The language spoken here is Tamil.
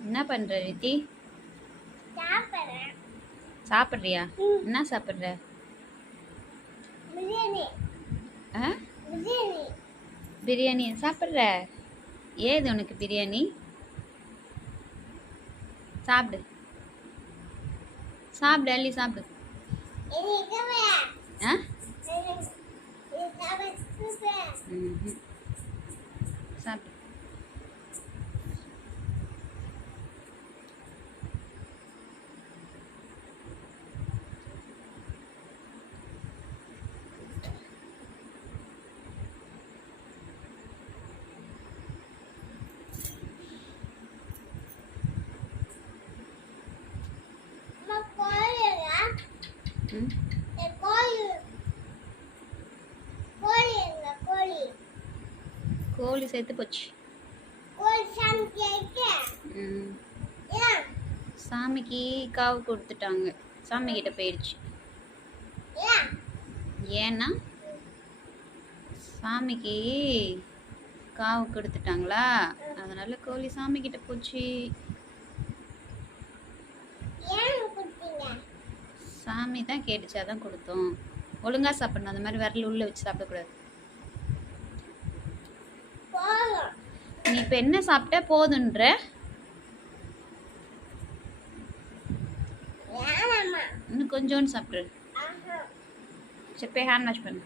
என்ன பண்ற ரித்தி சாப்பிட்றியா. என்ன சாப்பிட்ற பிரியாணி சாப்பிட்ற ஏது உனக்கு பிரியாணி சாப்பிடு சாப்பிடு அள்ளி சாப்பிடு ஆ. சாப்பிடு கோழி சேர்த்து போச்சு. சாமிக்கு காவு கொடுத்துட்டாங்க. சாமி கிட்ட போயிடுச்சு. ஏன்னா சாமிக்கு காவு கொடுத்துட்டாங்களா? அதனால கோழி சாமி கிட்ட போச்சு. சாமி தான் கேட்டுச்சு அதான் கொடுத்தோம். ஒழுங்கா சாப்பிடணும் அந்த மாதிரி விரல் உள்ள வச்சு சாப்பிடக்கூடாது. நீ இப்போ என்ன சாப்பிட்ட போதுன்ற? இன்னும் கொஞ்சோண்டு சாப்பிட்ரு சரி போய் ஹேண்ட் வாஷ் பண்ணு.